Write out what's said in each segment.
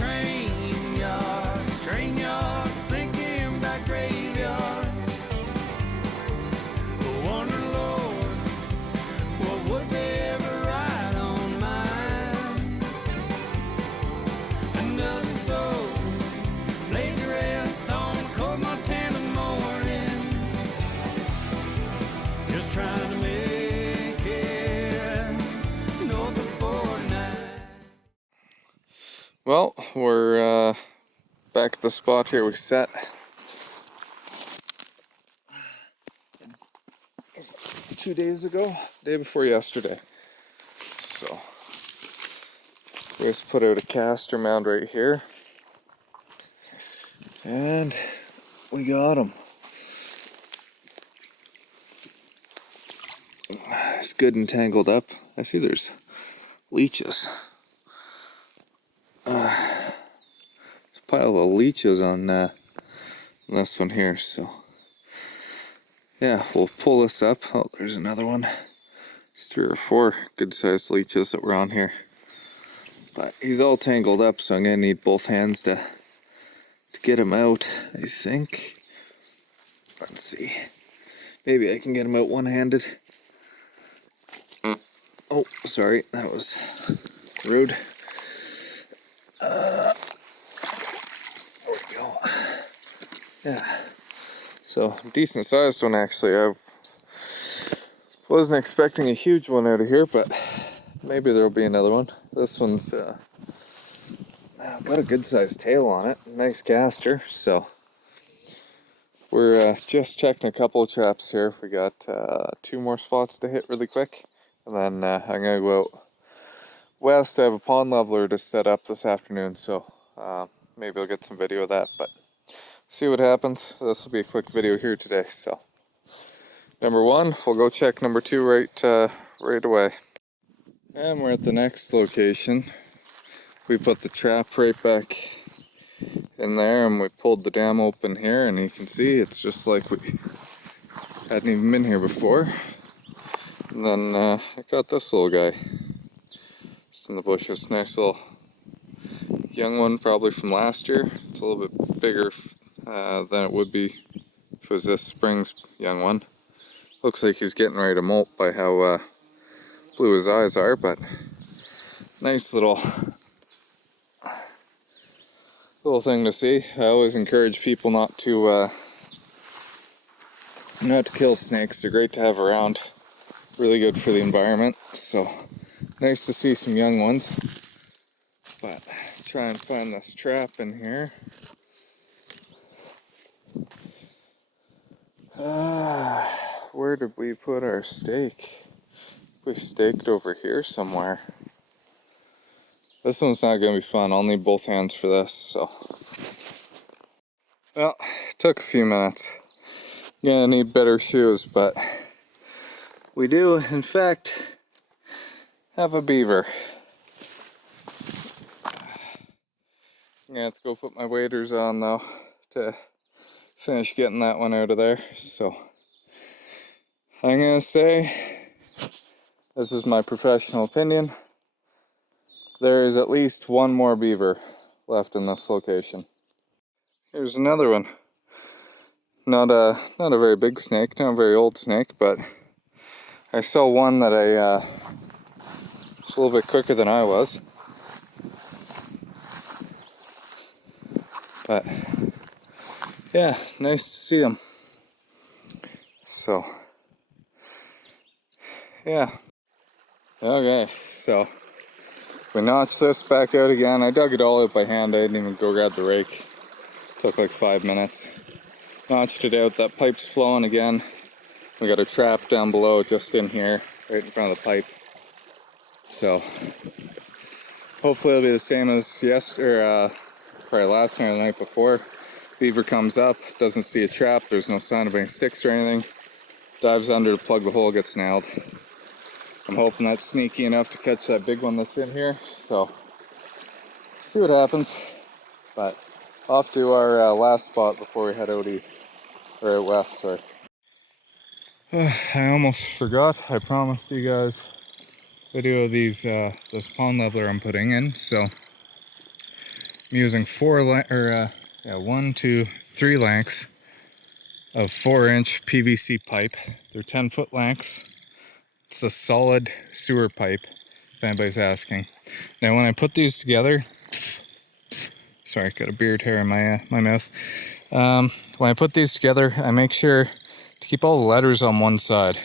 train yards, thinking about graveyards. I wonder, Lord, what would they ever write on mine? Another soul laid to rest on a cold Montana morning, just trying to make it north of 49. Well, we're back at the spot here we set. It was 2 days ago, day before yesterday. So, we just put out a caster mound right here. And we got him. It's good and tangled up. I see there's leeches. Pile of leeches on this one here, so yeah, we'll pull this up. Oh, there's another one. There's 3 or 4 good sized leeches that were on here, but he's all tangled up, so I'm gonna need both hands to get him out, I think. Let's see, maybe I can get him out one-handed. Oh, sorry, that was rude. Yeah, so decent sized one actually. I wasn't expecting a huge one out of here, but maybe there'll be another one. This one's got a good sized tail on it, nice caster. So we're just checking a couple of traps here. We got 2 more spots to hit really quick, and then I'm gonna go out west. I have a pond leveler to set up this afternoon, so maybe I'll get some video of that, but see what happens. This will be a quick video here today. So, number 1, we'll go check number 2 right away. And we're at the next location. We put the trap right back in there, and we pulled the dam open here, and you can see it's just like we hadn't even been here before. And then I got this little guy just in the bushes. Nice little young one, probably from last year. It's a little bit bigger than it would be if it was this spring's young one. Looks like he's getting ready to molt by how blue his eyes are, but nice little thing to see. I always encourage people not to kill snakes. They're great to have around, really good for the environment. So nice to see some young ones, but try and find this trap in here. Where did we put our stake? We staked over here somewhere. This one's not going to be fun. I'll need both hands for this, so. Well, it took a few minutes. Gonna need better shoes, but we do, in fact, have a beaver. I'm gonna have to go put my waders on, though, to finish getting that one out of there. So I'm gonna say, this is my professional opinion, there is at least 1 more beaver left in this location. Here's another one. Not a very big snake, not a very old snake, but I saw one that was a little bit quicker than I was. But yeah, nice to see them. So, yeah. Okay, so we notched this back out again. I dug it all out by hand. I didn't even go grab the rake. Took like 5 minutes. Notched it out. That pipe's flowing again. We got a trap down below, just in here, right in front of the pipe. So hopefully it'll be the same as yesterday, probably last night or the night before. Beaver comes up, doesn't see a trap, there's no sign of any sticks or anything, dives under to plug the hole, gets nailed. I'm hoping that's sneaky enough to catch that big one that's in here, so see what happens. But off to our last spot before we head out east, or out west, sorry. I almost forgot, I promised you guys video of these this pond leveler I'm putting in, so I'm using 3 lengths of 4-inch PVC pipe. They're 10-foot lengths. It's a solid sewer pipe, if anybody's asking. Now when I put these together, sorry, I got a beard hair in my mouth. When I put these together, I make sure to keep all the letters on one side.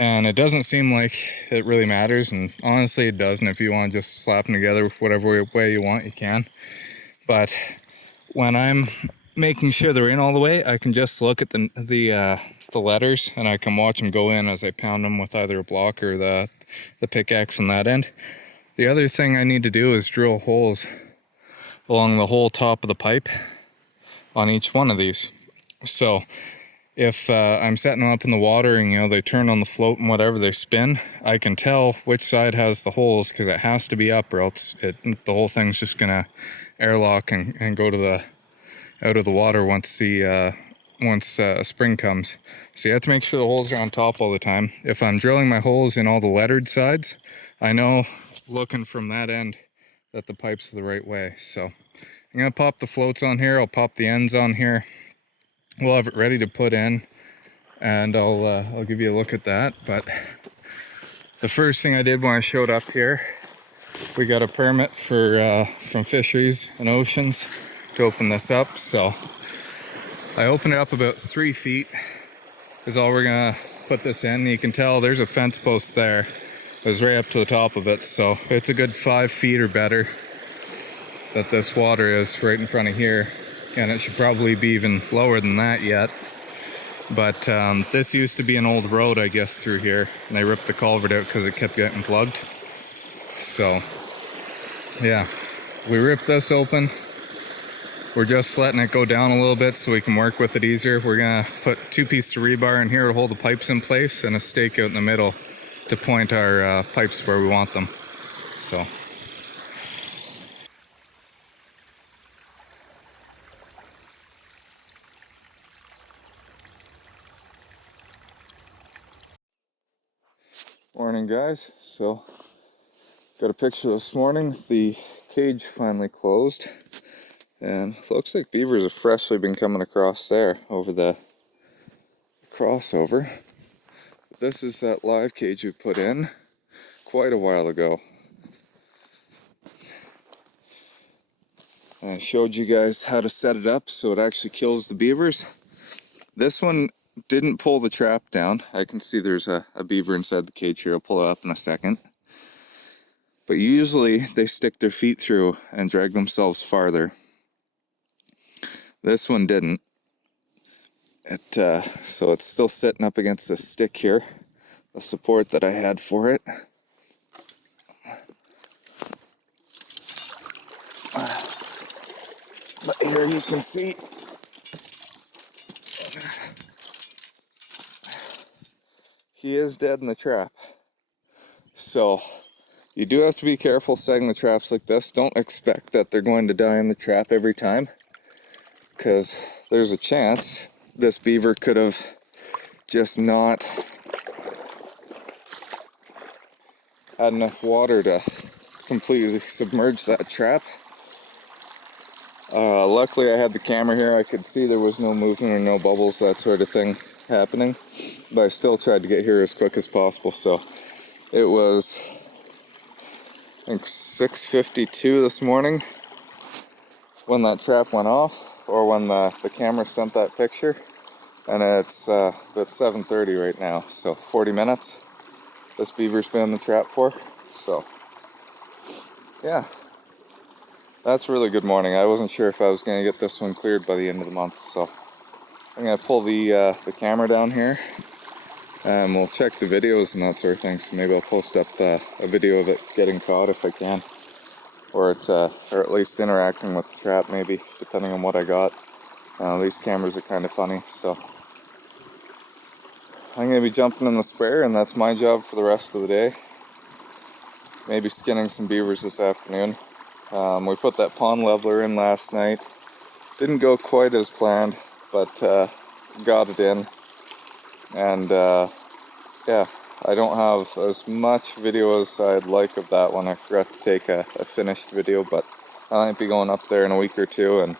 And it doesn't seem like it really matters, and honestly it doesn't. If you want to just slap them together whatever way you want, you can. But when I'm making sure they're in all the way, I can just look at the letters, and I can watch them go in as I pound them with either a block or the pickaxe on that end. The other thing I need to do is drill holes along the whole top of the pipe on each one of these. So if I'm setting them up in the water and they turn on the float and whatever, they spin, I can tell which side has the holes because it has to be up, or else the whole thing's just gonna airlock and go to out of the water once spring comes. So you have to make sure the holes are on top all the time. If I'm drilling my holes in all the lettered sides, I know looking from that end that the pipe's the right way. So I'm gonna pop the floats on here. I'll pop the ends on here. We'll have it ready to put in, and I'll give you a look at that. But the first thing I did when I showed up here, we got a permit from Fisheries and Oceans to open this up. So I opened it up about 3 feet is all we're gonna put this in. You can tell there's a fence post there. It was right up to the top of it, so it's a good 5 feet or better that this water is right in front of here. And it should probably be even lower than that yet. But this used to be an old road, I guess, through here. And they ripped the culvert out because it kept getting plugged. So, yeah. We ripped this open. We're just letting it go down a little bit so we can work with it easier. We're going to put 2 pieces of rebar in here to hold the pipes in place, and a stake out in the middle to point our pipes where we want them. So... Morning, guys. So got a picture this morning. The cage finally closed, and looks like beavers have freshly been coming across there over the crossover. But this is that live cage we put in quite a while ago. I showed you guys how to set it up so it actually kills the beavers. This one didn't pull the trap down. I can see there's a beaver inside the cage here. I'll pull it up in a second. But usually they stick their feet through and drag themselves farther. This one didn't. So it's still sitting up against this stick here, the support that I had for it. But here you can see he is dead in the trap. So you do have to be careful setting the traps like this. Don't expect that they're going to die in the trap every time, because there's a chance this beaver could have just not had enough water to completely submerge that trap. Luckily I had the camera here. I could see there was no movement or no bubbles, that sort of thing happening, but I still tried to get here as quick as possible. So it was, I think, 6:52 this morning when that trap went off, or when the camera sent that picture, and it's about 7:30 right now, so 40 minutes this beaver's been in the trap for. So yeah, that's a really good morning. I wasn't sure if I was going to get this one cleared by the end of the month, so I'm going to pull the camera down here, and we'll check the videos and that sort of thing. So maybe I'll post up a video of it getting caught if I can, or at least interacting with the trap, maybe, depending on what I got. These cameras are kind of funny, so I'm going to be jumping in the sprayer, and that's my job for the rest of the day. Maybe skinning some beavers this afternoon. We put that pond leveler in last night. Didn't go quite as planned, but got it in. And yeah, I don't have as much video as I'd like of that one. I forgot to take a finished video, but I might be going up there in a week or two, and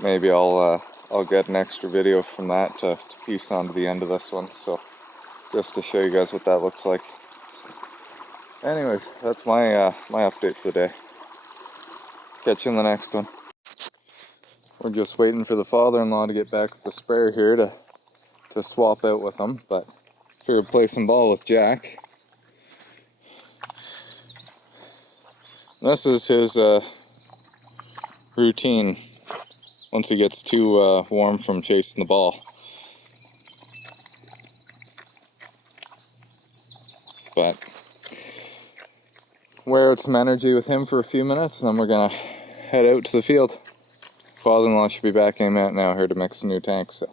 maybe I'll get an extra video from that to piece onto the end of this one. So just to show you guys what that looks like. So, anyways, that's my my update for the day. Catch you in the next one. We're just waiting for the father-in-law to get back with the sprayer here to swap out with him, but figured play some ball with Jack. This is his routine once he gets too warm from chasing the ball. But wear out some energy with him for a few minutes, and then we're gonna head out to the field. Father-in-law should be back in a minute now here to mix a new tank, so